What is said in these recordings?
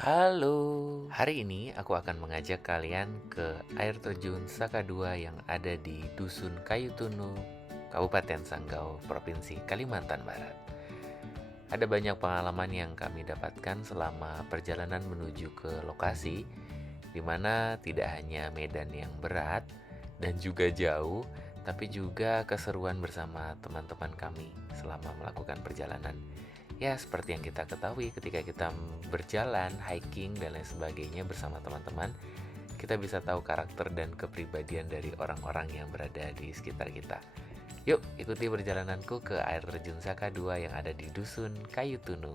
Halo, hari ini aku akan mengajak kalian ke air terjun Saka 2 yang ada di Dusun Kayu Tunu, Kabupaten Sanggau, Provinsi Kalimantan Barat. Ada banyak pengalaman yang kami dapatkan selama perjalanan menuju ke lokasi, di mana tidak hanya medan yang berat dan juga jauh, tapi juga keseruan bersama teman-teman kami selama melakukan perjalanan. Ya, seperti yang kita ketahui ketika kita berjalan, hiking, dan lain sebagainya bersama teman-teman, kita bisa tahu karakter dan kepribadian dari orang-orang yang berada di sekitar kita. Yuk, ikuti perjalananku ke air terjun Saka 2 yang ada di Dusun Kayu Tunu.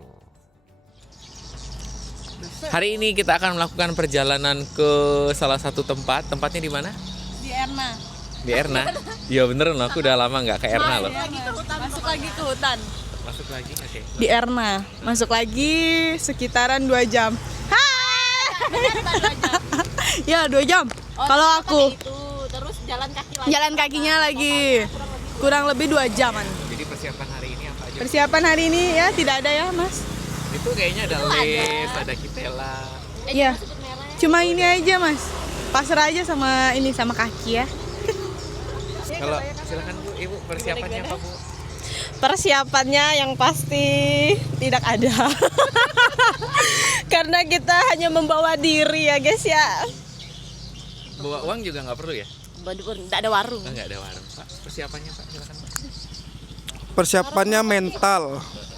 Hari ini kita akan melakukan perjalanan ke salah satu tempat. Tempatnya di mana? Di Erna. Di Erna? Iya bener loh, aku udah lama nggak ke Erna loh. Masuk lagi ke hutan. Masuk lagi? Oke. Di Erna. Masuk lagi sekitaran 2 jam. Hai. Ya 2 jam. Kalau aku itu terus jalan kaki lagi. jalan kakinya lagi kurang lebih 2 jaman. Jadi persiapan hari ini apa aja? Persiapan hari ini ya tidak ada ya Mas. Itu kayaknya ada les, ada kitela. Iya. Cuma ini aja Mas. Pasrah aja sama ini sama kaki ya. Kalau silakan Bu, Ibu persiapannya apa Bu? Persiapannya yang pasti tidak ada. Karena kita hanya membawa diri ya guys ya. Bawa uang juga nggak perlu ya? Tidak ada warung. Oh, nggak ada warung Pak. Persiapannya Pak, silakan Pak. Persiapannya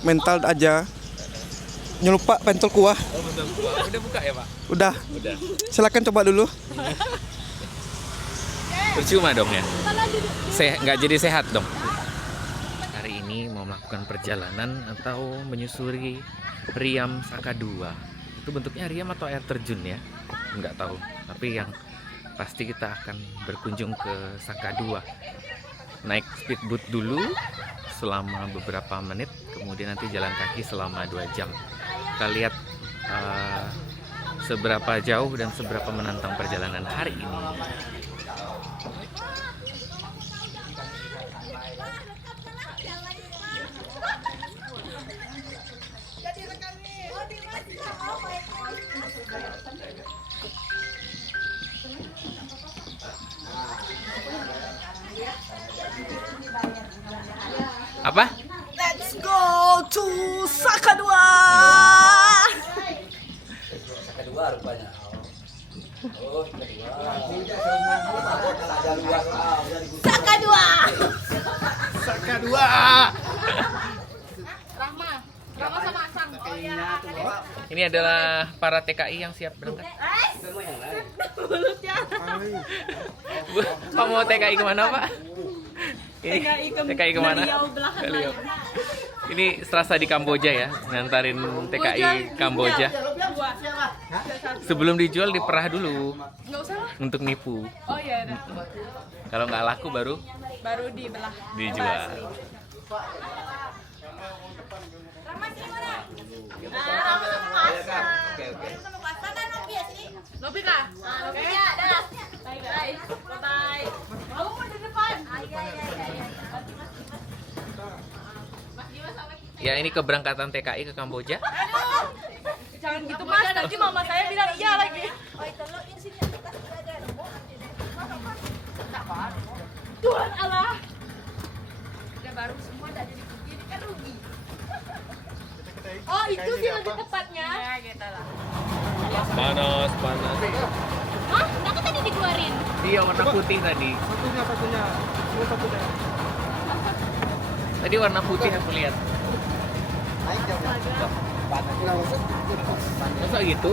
mental aja. Nyelupa pentol kuah. Oh betul Pak. Udah buka ya Pak? Udah, Udah. silakan coba dulu. Percuma dong ya? Nggak jadi sehat dong. Hari ini mau melakukan perjalanan atau menyusuri Riam Saka 2. Itu bentuknya Riam atau air terjun ya? Nggak tahu. Tapi yang pasti kita akan berkunjung ke Saka 2. Naik speedboat dulu selama beberapa menit, kemudian nanti jalan kaki selama 2 jam. Kita lihat seberapa jauh dan seberapa menantang perjalanan hari ini. Apa? Let's go to Saka 2. Saka 2. Saka 2. Rahma sama Asang. Oh iya. Ini adalah para TKI yang siap berangkat. Bu, Pak mau TKI kemana Pak? Ini TKI kemana? Riau. Ini serasa di Kamboja ya, ngantarin TKI Kamboja. Sebelum dijual diperah dulu Enggak usah lah. untuk nipu. Oh iya udah. Kalau nggak laku baru Baru dibelah. dijual. Lobi kah? Oke. Dah. Bye guys. Bye. Kamu mau di depan. Ya ini keberangkatan TKI ke Kamboja. Jangan gitu Mas, nanti mama saya bilang iya lagi. Tuhan Allah. Udah baru semua udah jadi begini kan rugi. Oh itu sih lebih tepatnya. Ya gitu lah. Panas. Hah? Kenapa tadi dikeluarin? Iya warna putih tadi. Satunya. Tadi warna putih aku lihat. Masa gitu?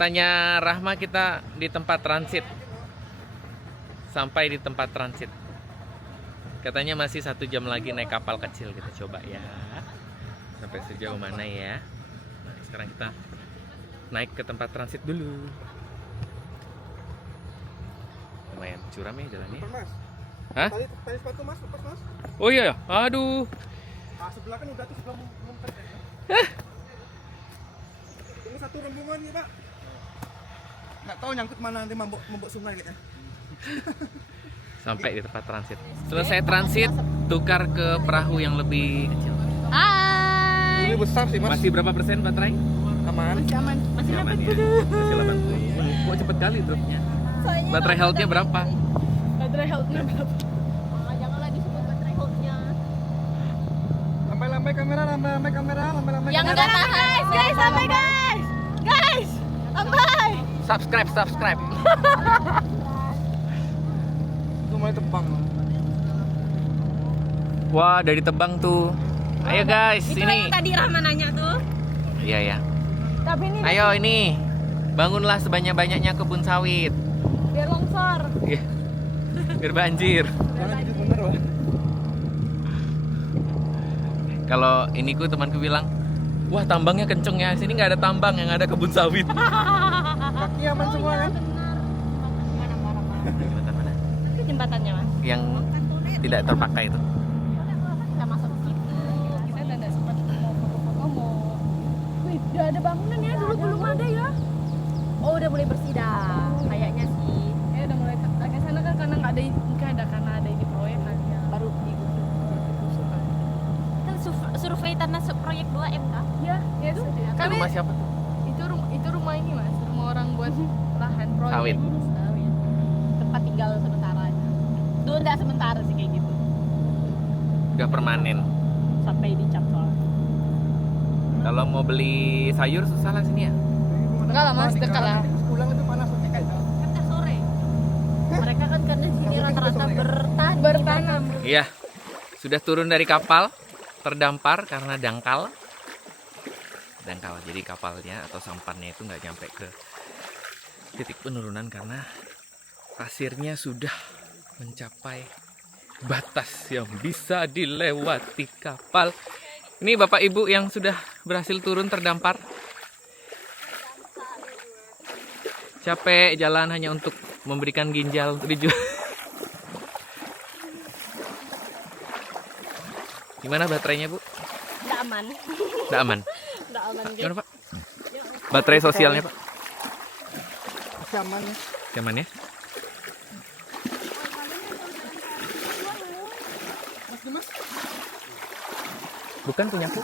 Katanya Rahma kita di tempat transit. Sampai di tempat transit. Katanya masih 1 jam lagi naik kapal kecil. Kita coba ya. Sampai sejauh mana ya. Nah, sekarang kita naik ke tempat transit dulu. Lumayan curam ya jalannya. Mas. Hah? Tali sepatu mas, lepas mas. Oh iya ya, aduh. Sebelah kan udah tuh sebelah ngumpet ya. Ini satu rombongan nih pak. Nggak tahu nyangkut mana nanti mabuk sungai kayaknya. Sampai di tempat transit. Selesai transit, tukar ke perahu yang lebih kecil. Ini besar sih mas. Masih berapa persen baterai? Aman. Masih Aman ya? Masih 80. Kok cepet kali dropnya? Baterai health-nya berapa? Baterai health-nya berapa? Janganlah disebut baterai health-nya. Lambai kamera, lambai kamera. Yang enggak tahan. Guys, sampai guys. Guys, sampai. Subscribe. Itu mulai tebang. Wah, dari Tebang tuh. Ayo guys, Itu sini. yang tadi Rahma nanya tuh. Iya ya. Tapi ini Ayo ini. Bangunlah sebanyak-banyaknya kebun sawit. biar longsor. Iya. Biar banjir. Jangan jujur bener wah. Kalau iniku temanku bilang, wah tambangnya kenceng ya. Sini nggak ada tambang, yang ada kebun sawit. Kaki aman semua kan? Mana? Itu jembatannya, Mas. Yang tidak terpakai itu. Kita masuk ke situ. Kita udah sempat mau foto-foto. Wih, udah ada bangunan ya, dulu belum ada ya. Oh, udah mulai bersih dah. Kayaknya sih. Ya udah mulai agak sana kan karena nggak ada karena ada ini proyek kali ya. Baru digusur. Kan survei tanah proyek 2M kah? Ya itu. Itu Karena rumah siapa tuh? itu rumah ini mas, rumah orang buat lahan proyek. Sawit. Sawit. Tempat tinggal sementara. Dulu enggak sementara sih kayak gitu. Udah permanen. Sampai dicap soalnya. Kalau mau beli sayur susah lah sini ya. Enggak lah mas, dekat lah. Pulang itu panas kayak itu. Kan sore. Mereka kan karena sini rata-rata Bertanam. Iya. Sudah turun dari kapal, terdampar karena dangkal. Jadi kapalnya atau sampannya itu nggak nyampe ke titik penurunan karena pasirnya sudah mencapai batas yang bisa dilewati kapal. Ini Bapak Ibu yang sudah berhasil turun terdampar. Capek jalan hanya untuk memberikan ginjal untuk dijual. Gimana baterainya, Bu? Enggak aman. Nggak aman. Enggak aman gitu. Gimana, Pak? Baterai sosialnya, Pak? Masih aman ya. Aman ya? Bukan punyaku.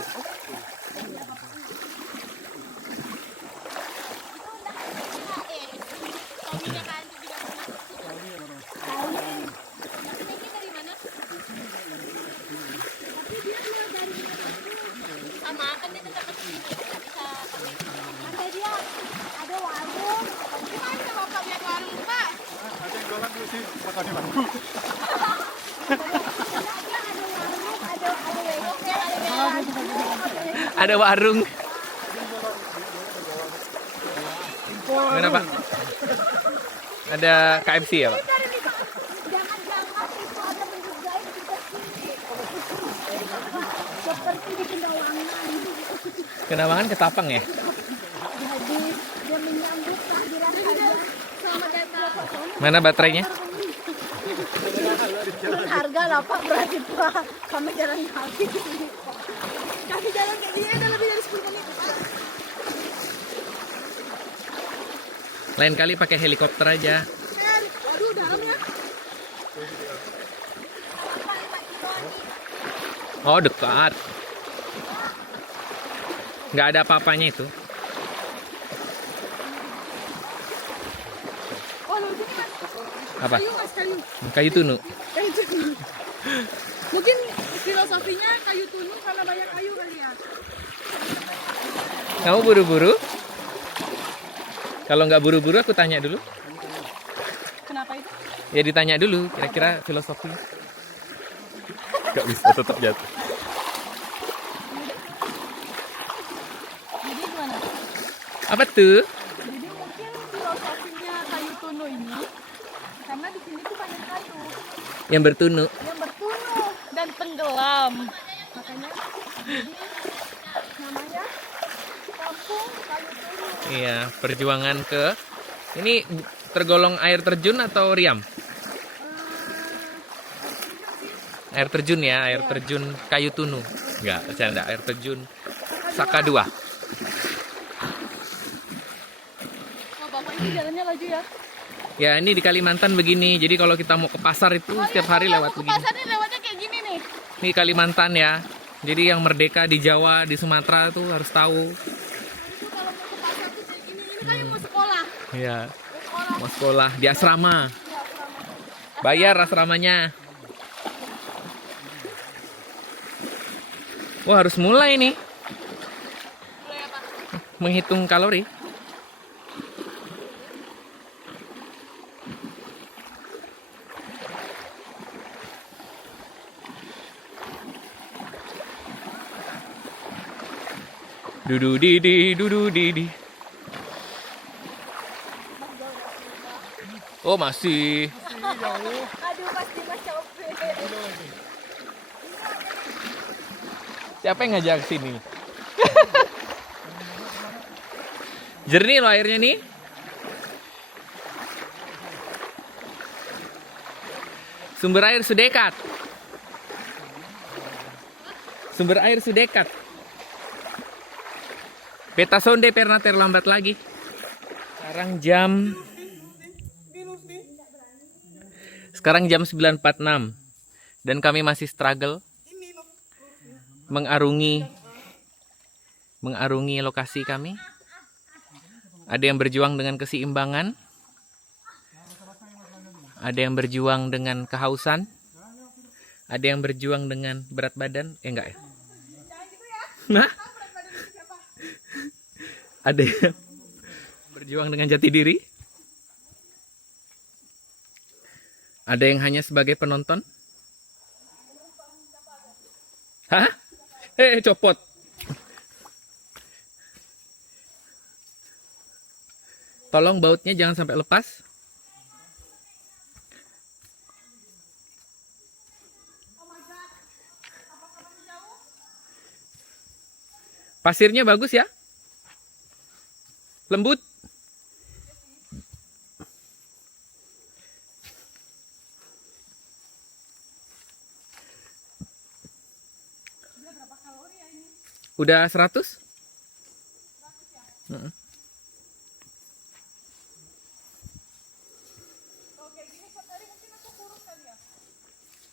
Sama kan dia tetap bisa Ada dia, ada warung. Gimana Bapak lihat warung, Pak? Ada yang jualan dulu sih, bakal di bangku. Ada warung. Gimana, Pak? Ada KFC ya, Pak? Jangan-jangan itu ada mendugai kita seperti di Kendawangan. Kenawangan Ketapang ya? Jadi dia menyambut kehadiran kalian. Selamat datang. Mana baterainya? Turun harga lah Pak, berarti Pak. Kami jalan kaki. Kami jalan kayak gini udah lebih dari 10 menit Pak. Lain kali pakai helikopter aja. Waduh, dalamnya. Oh, dekat. Nggak ada apa-apanya itu. Oh, lu sini mas. Apa? Kayu mas, kayu. Kayu tunu. Kayu tunu. Mungkin filosofinya kayu tunu karena banyak kayu kali ya. Kamu buru-buru? Kalau nggak buru-buru aku tanya dulu. Kenapa itu? Ya ditanya dulu, kira-kira filosofi. Nggak bisa, tetap jatuh. Jadi gimana? Apa tuh? Tunu ini karena di sini tuh banyak kayu Yang bertunu. yang bertunu dan tenggelam. Makanya jadi namanya Kampung Kayu Tunu. Iya, perjuangan ke ini tergolong air terjun atau riam? Air terjun ya, air terjun Kayu Tunu. Enggak, bercanda, air terjun Saka 2. Oh, Bapak ini jalannya laju ya? Ya, ini di Kalimantan begini. Jadi kalau kita mau ke pasar itu setiap hari lewat Ke begini. pasarnya lewatnya kayak gini nih. Ini Kalimantan ya. Jadi yang merdeka di Jawa, di Sumatera tuh harus tahu. Itu kalau mau ke pasar tuh kayak gini. Ini kayak mau sekolah. Iya, Sekolah. mau sekolah di asrama. Ya, asrama. Bayar asramanya. Wah, harus mulai nih Mulai apa? menghitung kalori. Dudu didi. Oh, masih. Aduh, pasti Mas capek. Siapa yang ngajak ke sini? Jernih loh airnya nih. Sumber air sudekat. Sumber air sudekat. Beta sonde pernah terlambat lagi. Sekarang jam 9.46 dan kami masih struggle mengarungi lokasi kami. Ada yang berjuang dengan keseimbangan, ada yang berjuang dengan kehausan, ada yang berjuang dengan berat badan. Enggak ya? Nah, ada yang berjuang dengan jati diri, ada yang hanya sebagai penonton. Hah? Copot. Tolong bautnya jangan sampai lepas. Pasirnya bagus ya? Lembut. Udah 100? Heeh.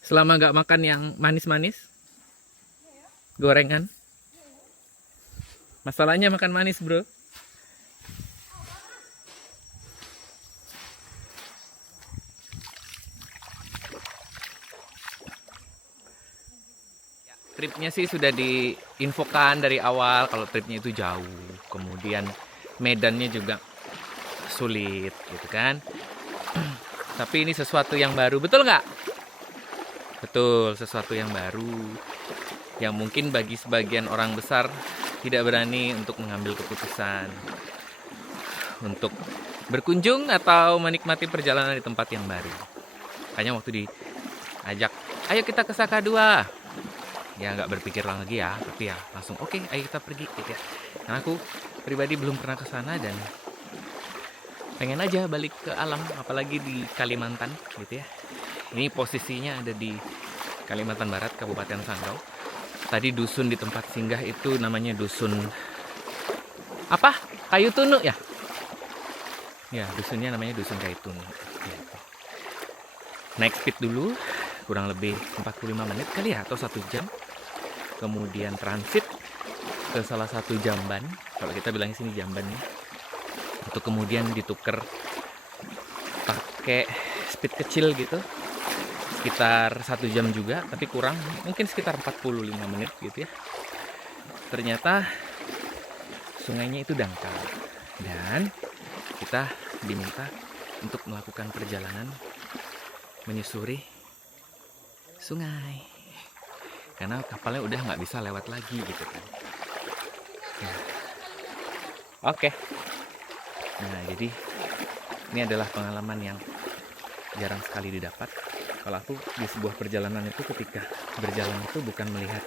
Selama nggak makan yang manis-manis, gorengan. Masalahnya makan manis, bro. Tripnya sih sudah diinfokan dari awal kalau tripnya itu jauh, kemudian medannya juga sulit, gitu kan. Tapi ini sesuatu yang baru, betul nggak? Betul, sesuatu yang baru, yang mungkin bagi sebagian orang besar tidak berani untuk mengambil keputusan untuk berkunjung atau menikmati perjalanan di tempat yang baru. Makanya waktu diajak, ayo kita ke Saka 2. Ya nggak berpikir lagi ya, tapi ya langsung oke, ayo kita pergi gitu ya. Karena aku pribadi belum pernah ke sana dan pengen aja balik ke alam, apalagi di Kalimantan gitu ya. Ini posisinya ada di Kalimantan Barat, Kabupaten Sanggau. Tadi dusun di tempat singgah itu namanya dusun apa? Kayu Tunu ya? Ya, dusunnya namanya dusun Kayu Tunu. Gitu. Naik speed dulu, kurang lebih 45 menit kali ya, atau 1 jam. Kemudian transit ke salah satu jamban, kalau kita bilang di sini jamban ya. Untuk kemudian ditukar pakai speed kecil gitu. Sekitar 1 jam juga, tapi kurang, mungkin sekitar 45 menit gitu ya. Ternyata sungainya itu dangkal dan kita diminta untuk melakukan perjalanan menyusuri sungai karena kapalnya udah nggak bisa lewat lagi gitu kan. Oke. Nah, jadi Ini adalah pengalaman yang jarang sekali didapat. Kalau aku di sebuah perjalanan itu, ketika berjalan itu bukan melihat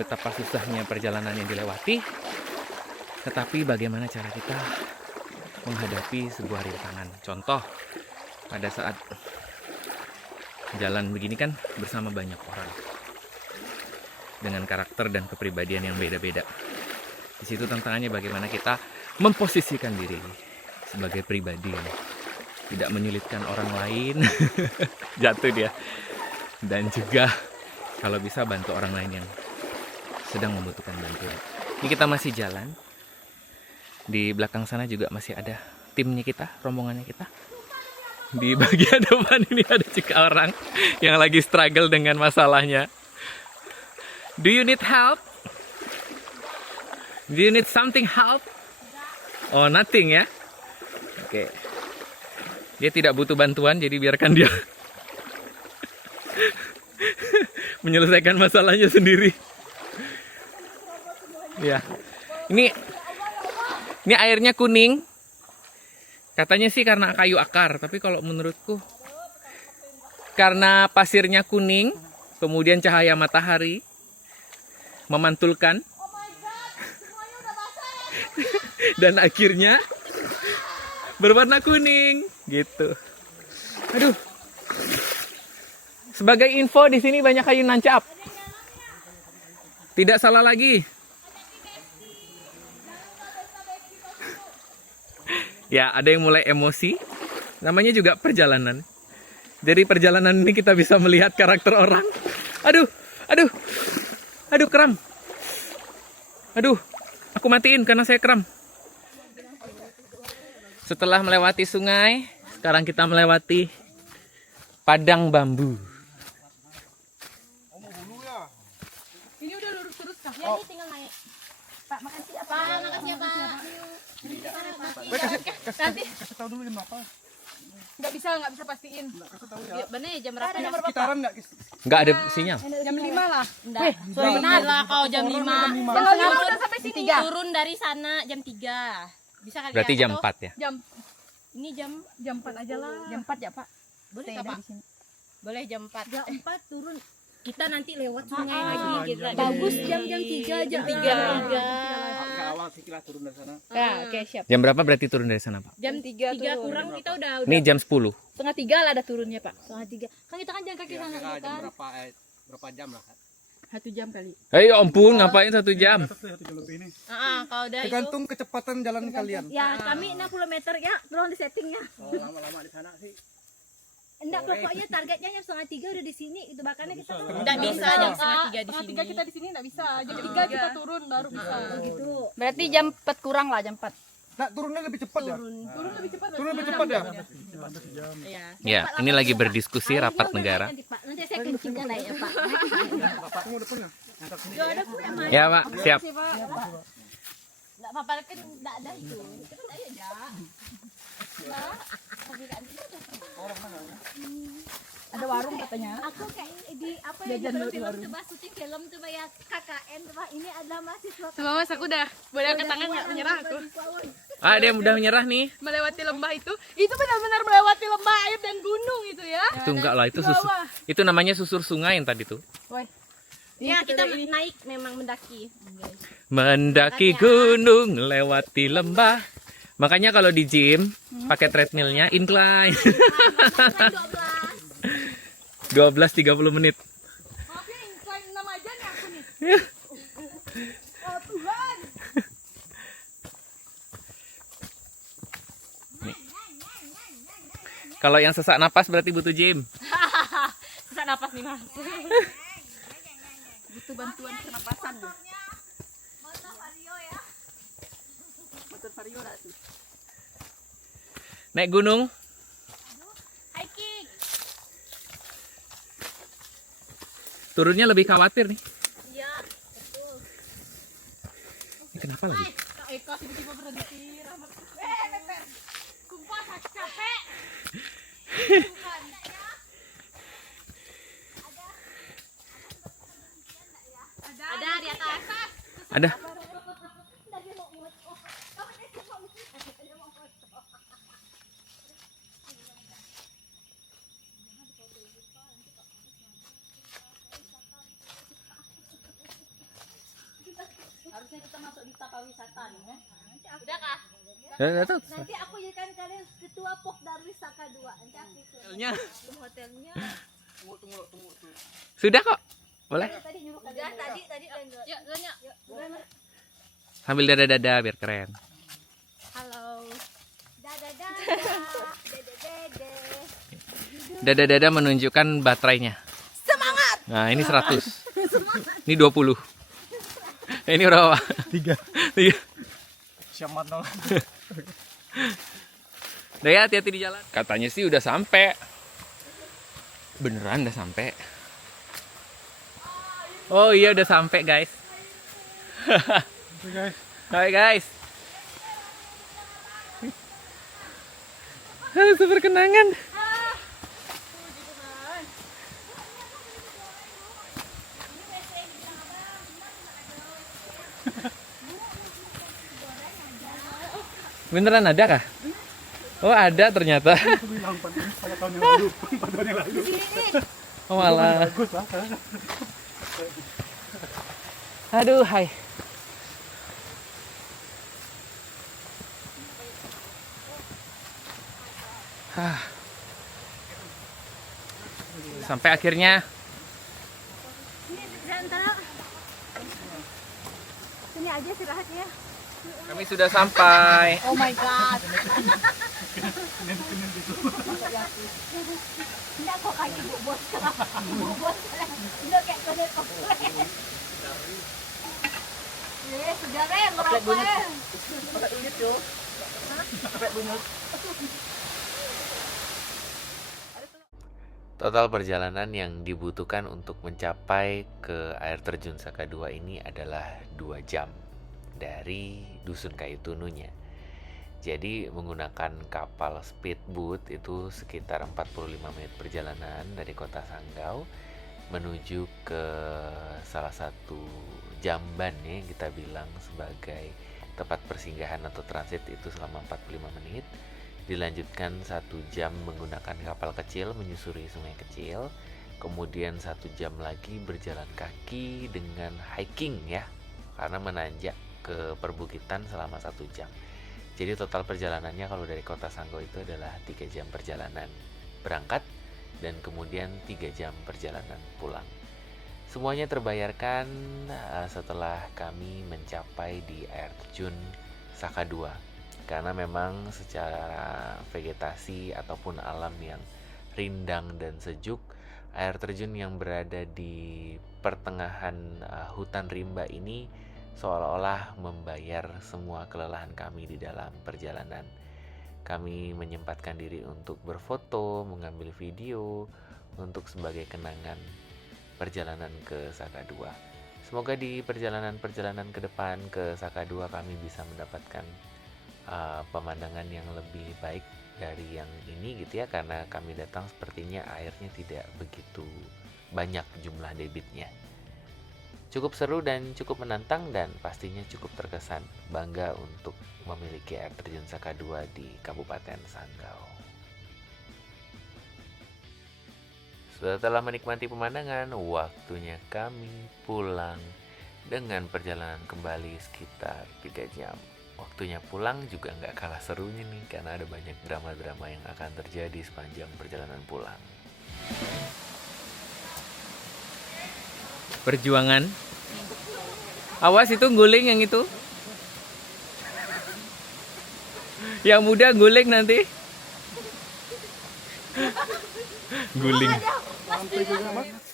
betapa susahnya perjalanan yang dilewati, tetapi bagaimana cara kita menghadapi sebuah rintangan. Contoh, pada saat jalan begini kan bersama banyak orang dengan karakter dan kepribadian yang beda-beda. Di situ tantangannya bagaimana kita memposisikan diri sebagai pribadi yang tidak menyulitkan orang lain, jatuh dia, dan juga kalau bisa bantu orang lain yang sedang membutuhkan bantuan. Ini kita masih jalan. Di belakang sana juga masih ada timnya kita, rombongannya kita. Di bagian depan ini ada juga orang yang lagi struggle dengan masalahnya. Do you need help? Do you need something help? Oh, nothing ya? Oke. Dia tidak butuh bantuan, jadi biarkan dia menyelesaikan masalahnya sendiri. Ya. Ini airnya kuning. Katanya sih karena kayu akar, tapi kalau menurutku karena pasirnya kuning, kemudian cahaya matahari memantulkan. Dan akhirnya berwarna kuning gitu. Aduh. Sebagai info, di sini banyak kayu nancap. Tidak salah lagi. Ya, ada yang mulai emosi. Namanya juga perjalanan. Dari perjalanan ini kita bisa melihat karakter orang. Aduh, aduh. Aduh, kram. Aduh, aku matiin karena saya kram. Setelah melewati sungai, sekarang kita melewati padang bambu. Ini udah lurus terus kah? Ya, ini tinggal naik. Pak, makasih ya, Pak. Makasih ya, Pak. Nanti Kasih tahu dulu jam berapa. nggak bisa pastiin. Kasih tahu ya. Ya, bener ya, jam berapa? Sekitaran nggak? Nggak ada sinyal. Jam 5 lah. Enggak. Benar lah kalau jam 5. Jam 5 udah sampai sini. Turun dari sana jam 3. Bisa kali Berarti ya, jam atau 4 ya? Ini jam 4 aja lah. Jam 4 ya, Pak. boleh nggak, Pak? Boleh jam 4. Jam 4 turun. Kita nanti lewat sungai lagi kita. Bagus jam 3 jam 3. Ke awal sekilas turun dari sana. Nah, oke siap. Jam berapa berarti turun dari sana, Pak? Jam 3 kurang kita udah Ini jam 10. setengah 3 lah ada turunnya, Pak. setengah 3. Kan kita kan jalan kaki sana Jam kan. berapa jam lah? 1 jam kali. Ya ampun, ngapain 1 jam? Kalau udah itu Tergantung kecepatan jalan kalian. ya kami 60 meter ya, belum di settingnya. Oh, lama-lama di sana sih. Enggak, pokoknya targetnya jam setengah 3 udah di sini. Itu makanya kita tuh Enggak bisa jam jam setengah 3 di sini. kita di sini enggak bisa. Jam 3 kita turun baru bisa. Gitu. Berarti jam 4 kurang lah, jam 4. Nah, turunnya lebih cepat ya? Turun lebih cepat. Turun lebih cepat ya? Iya. Ya, ini lagi berdiskusi rapat negara. Nanti Pak, nanti saya kencingnya naik ya Pak. Tunggu depannya. Gak ada pun yang main. Ya, Pak, siap. Enggak apa-apa kan enggak ada itu. Itu kan aja. Ada warung katanya. Aku kayak di apa ya, di film coba syuting film coba ya KKN coba ini adalah mahasiswa. Coba Mas, aku udah angkat tangan enggak menyerah aku. Ah, dia udah menyerah nih. Melewati lembah itu benar-benar melewati lembah air dan gunung itu ya. Itu enggak lah, itu itu namanya susur sungai yang tadi tuh. Woi. Ya kita naik memang mendaki. Mendaki gunung, lewati lembah. Makanya kalau di gym pakai treadmillnya incline. 12-30 menit. Maafnya incline 6 aja nih aku nih. Oh Tuhan. Kalau yang sesak napas berarti butuh gym. Sesak napas nih Mas. Butuh bantuan pernapasan. Motor Vario lah tuh. Naik gunung, Hiking. turunnya lebih khawatir nih. Iya, betul. Ini kenapa lagi? Kak Eka tiba-tiba berhenti. Peper. Sumpah capek. Ada di atas. Ada. Udah kah? Udah tuh. Nanti aku jadikan kalian ketua Pok Darwis Saka 2. Nanti aku ke hotelnya. Tunggu. Sudah kok. Boleh. Tadi nyuruh Udah kalian. tadi. Yuk, Zonya. Sambil dada-dada biar keren. Halo. Dada. Dada-dada menunjukkan baterainya. Semangat. Nah, ini 100. Ini 20. Ini berapa? 3. Siamat nol. Udah ya, hati-hati di jalan. Katanya sih udah sampai. Beneran udah sampai. Oh iya udah sampai guys. Hai guys. Super kenangan. Beneran ada kah? Oh ada ternyata. Aku bilang pada tahun yang lalu. Pada tahun yang lalu. Oh malah. Bagus lah. Aduh hai. Sampai akhirnya. Sini aja istirahatnya. Kami sudah sampai. Oh my god. Enggak kok kayak ibu bos. Udah kayak kode komplain. Sudah Ren, merokok. Total perjalanan yang dibutuhkan untuk mencapai ke air terjun Saka 2 ini adalah 2 jam dari Dusun Kayu Tununya. Jadi menggunakan kapal speedboat itu sekitar 45 menit perjalanan dari kota Sanggau menuju ke salah satu jamban ya kita bilang sebagai tempat persinggahan atau transit itu selama 45 menit. Dilanjutkan 1 jam menggunakan kapal kecil menyusuri sungai kecil, kemudian 1 jam lagi berjalan kaki dengan hiking ya, karena menanjak ke perbukitan selama 1 jam. Jadi total perjalanannya kalau dari kota Sanggau itu adalah 3 jam perjalanan berangkat dan kemudian 3 jam perjalanan pulang. Semuanya terbayarkan setelah kami mencapai di air terjun Saka 2. Karena memang secara vegetasi ataupun alam yang rindang dan sejuk, air terjun yang berada di pertengahan hutan rimba ini seolah-olah membayar semua kelelahan kami di dalam perjalanan. Kami menyempatkan diri untuk berfoto, mengambil video, untuk sebagai kenangan perjalanan ke Saka 2. Semoga di perjalanan-perjalanan ke depan ke Saka 2 kami bisa mendapatkan pemandangan yang lebih baik dari yang ini gitu ya, karena kami datang sepertinya airnya tidak begitu banyak jumlah debitnya. Cukup seru dan cukup menantang dan pastinya cukup terkesan. Bangga untuk memiliki air terjun Saka 2 di Kabupaten Sanggau. Setelah menikmati pemandangan, waktunya kami pulang dengan perjalanan kembali sekitar 3 jam. Waktunya pulang juga nggak kalah serunya nih, karena ada banyak drama-drama yang akan terjadi sepanjang perjalanan pulang. Perjuangan. Awas itu guling yang itu. Yang muda guling nanti. Guling. Sampai juga Mas.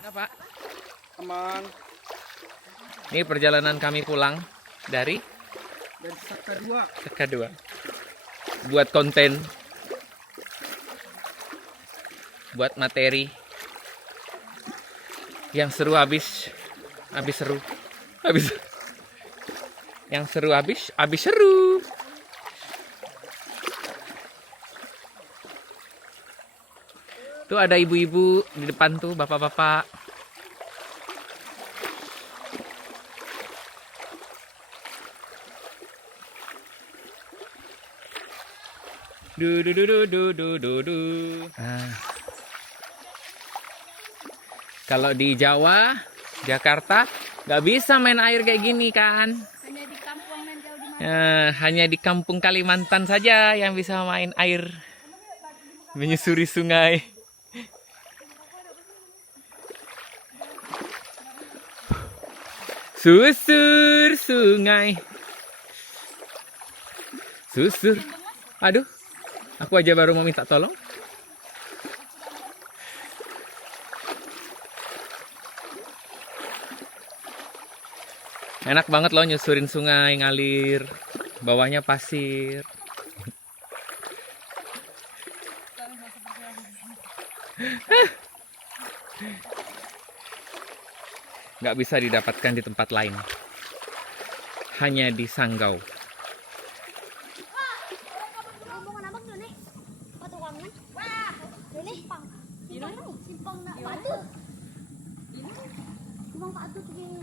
Mana Pak? Aman. Ini perjalanan kami pulang dari Saka 2. buat konten, buat materi yang seru habis seru, yang seru habis seru. Tuh ada ibu-ibu di depan tuh, bapak-bapak. Kalau di Jawa, Jakarta, nggak bisa main air kayak gini kan? Hanya di kampung yang jauh di mana? Hanya di kampung Kalimantan saja yang bisa main air, menyusuri sungai. Susur sungai. Susur. Aduh, aku aja baru mau minta tolong. Enak banget loh nyusurin sungai ngalir. Bawahnya pasir. Nggak bisa didapatkan di tempat lain. Hanya di Sanggau. Rombongan abang tuh nih. Batu kangen. Wah, ini simpang. Simpang nak batu. Simpang batu tuh gini.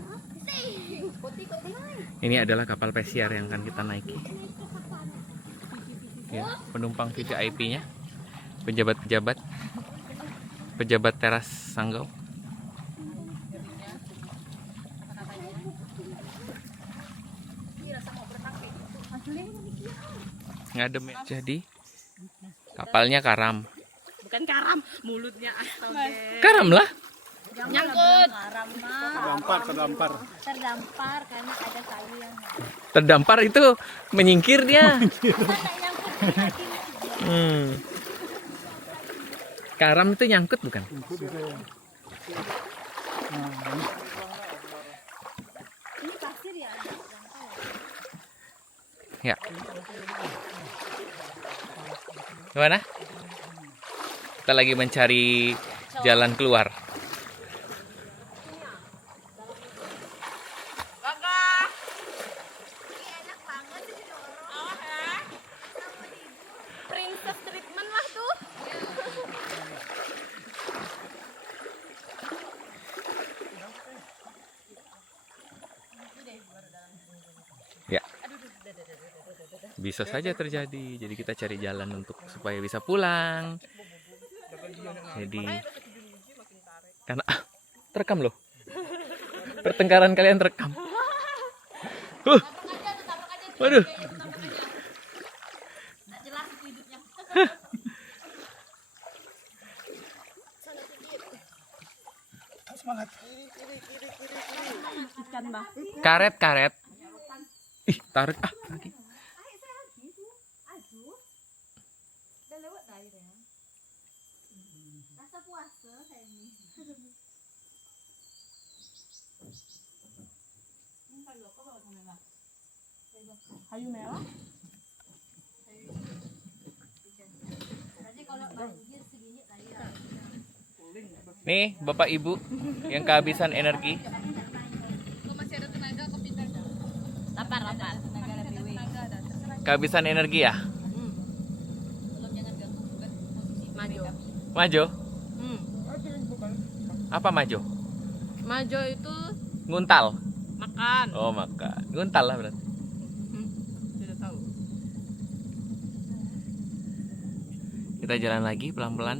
Ini adalah kapal pesiar yang akan kita naiki. Ya, penumpang VIP-nya, pejabat teras Sanggau. Ngadem ya. Jadi kapalnya karam. Bukan karam, mulutnya astaga. Karam lah. Nyangkut. Terdampar. Terdampar karena ada kayu yang Terdampar itu menyingkir dia. Karam itu nyangkut bukan? ini pasir ya. Ya. Gimana? Kita lagi mencari jalan keluar. Princess treatment lah tuh. Ya. Bisa saja terjadi. Jadi kita cari jalan untuk supaya bisa pulang. Jadi karena terekam loh. Pertengkaran kalian terekam. Waduh. Semangat. Karet. Ih, tarik lagi. Udah lewat dah airnya. Rasa puasa saya ini. Kayu merah. Tadi kalau banjir segini lah ya. Nih, Bapak Ibu yang kehabisan energi. Lapar. Kehabisan energi ya? Majo. Majo? Apa majo? Majo itu Nguntal. makan. Oh, makan. Nguntal lah berarti. Tidak tahu. Kita jalan lagi pelan-pelan.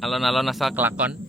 Alon-alon asal kelakon.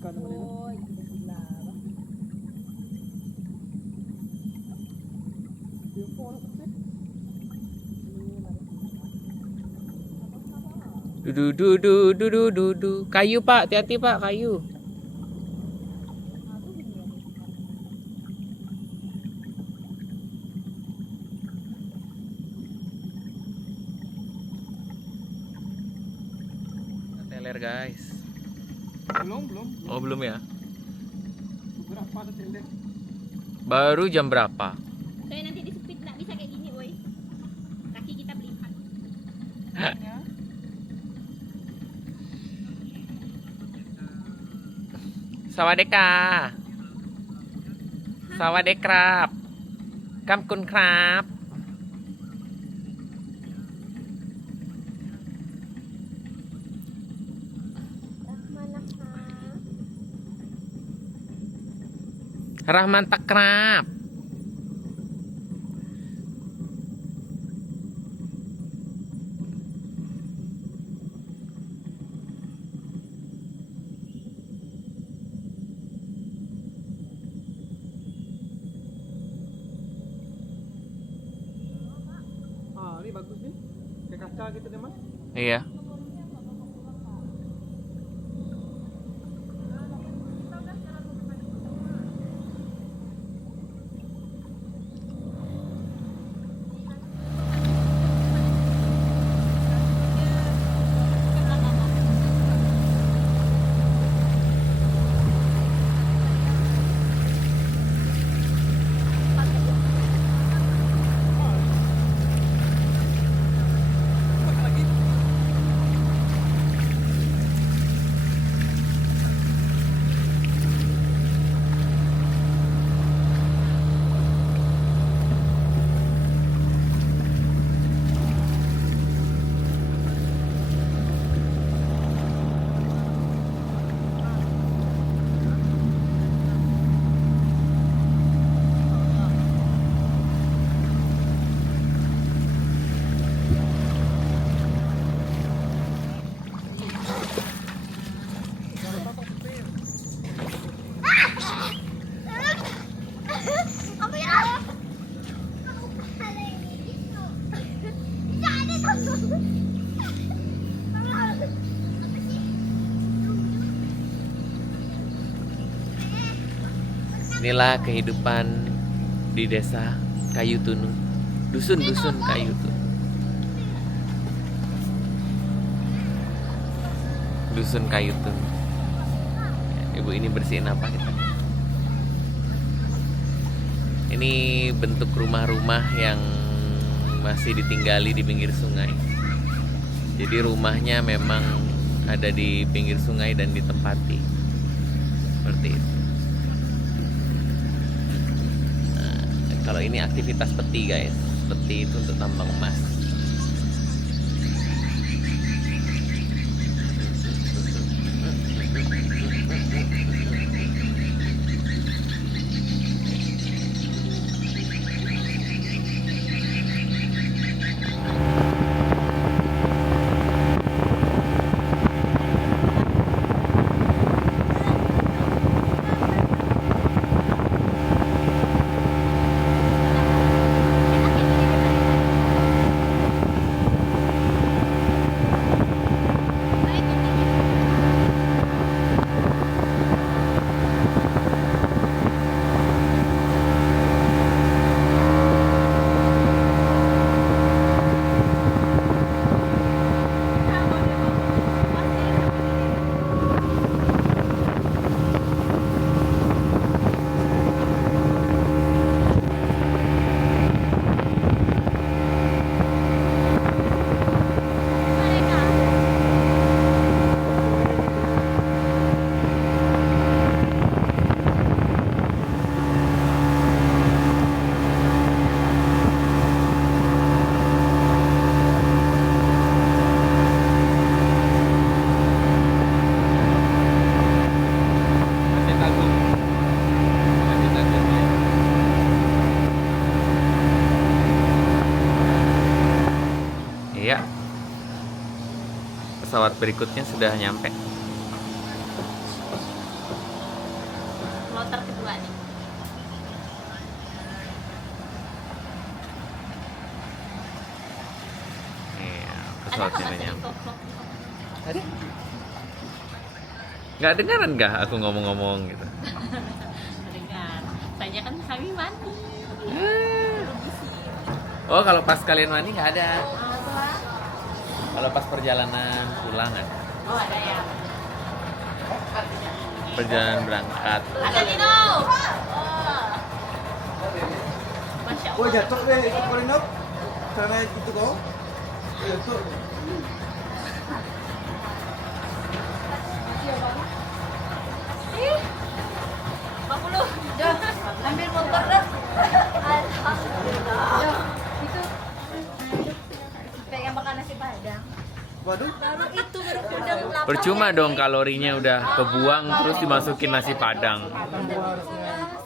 ikan nama dia. Oh, itu gila. Dia pun orang kecil. Dudu. Kayu Pak, hati-hati Pak, kayu. Teler guys. Belum. Oh belum ya? Berapa ada tele? Baru jam berapa? Saya nanti disepit nggak bisa kayak gini, woi. Kaki kita belipat. Sawadeka. Sawadekrap. Kamkun krap. Rahman takrab. Ah, ini bagus nih. Kayak kaca gitu deh, Mas. Iya. Inilah kehidupan di desa Kayu Tunu, dusun-dusun Kayu Tunu. Dusun Kayu Tunu. Ibu ini bersihin apa kita? Ini bentuk rumah-rumah yang masih ditinggali di pinggir sungai. Jadi rumahnya memang ada di pinggir sungai dan ditempati seperti itu. Nah, kalau ini aktivitas peti guys, peti itu untuk tambang emas. Iya. Pesawat berikutnya sudah nyampe. pesawatnya udah nyampe. Ada? Nggak dengaran nggak aku ngomong-ngomong gitu? Dengar. Saya kan kami mandi. Oh, kalau pas kalian mandi nggak ada. Kalau pas perjalanan pulang ada. Oh, ada ya. Perjalanan berangkat. Ada Nino. Masya Oh, jatuh deh ikut korinop. Karena itu kok. Jatuh. Ambil motor dah. Alhamdulillah. Itu pegang makan nasi padang. Waduh. Baru itu baru udang lapar. Percuma dong kalorinya udah kebuang terus dimasukin nasi padang.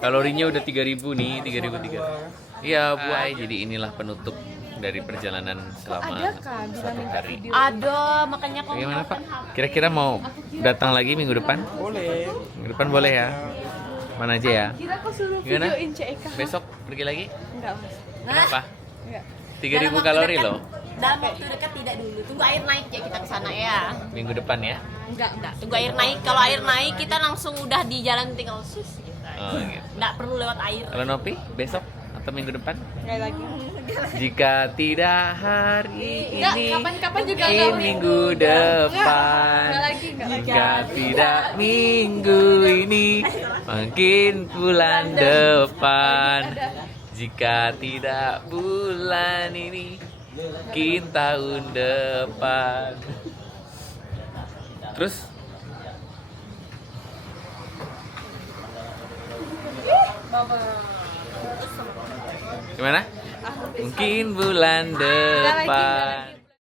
Kalorinya udah 3.000 nih, 3.300. Iya, buai. Jadi inilah penutup dari perjalanan selama 1 hari. Ada, makanya kok Bagaimana Pak? Kira-kira mau datang lagi minggu depan? Boleh. Minggu depan boleh ya? Mana aja ya? Kira kok suruh Gimana? videoin CEK. Besok pergi lagi? Enggak, Mas. Kenapa? Enggak. 3.000 kalori loh. dalam waktu dekat tidak dulu. Tunggu air naik ya kita ke sana ya. Minggu depan ya? Enggak. Tunggu air naik. Kalau air naik kita langsung udah di jalan tinggal sus gitu. Oh gitu. Enggak perlu lewat air. Kalau Nopi besok atau minggu depan? Enggak lagi. Jika tidak hari Enggak, ini, kapan-kapan juga mungkin enggak. minggu depan. Enggak lagi. Jika tidak minggu ini, mungkin bulan depan. Jika tidak bulan ini, mungkin tahun depan. Terus gimana? Mungkin bulan depan.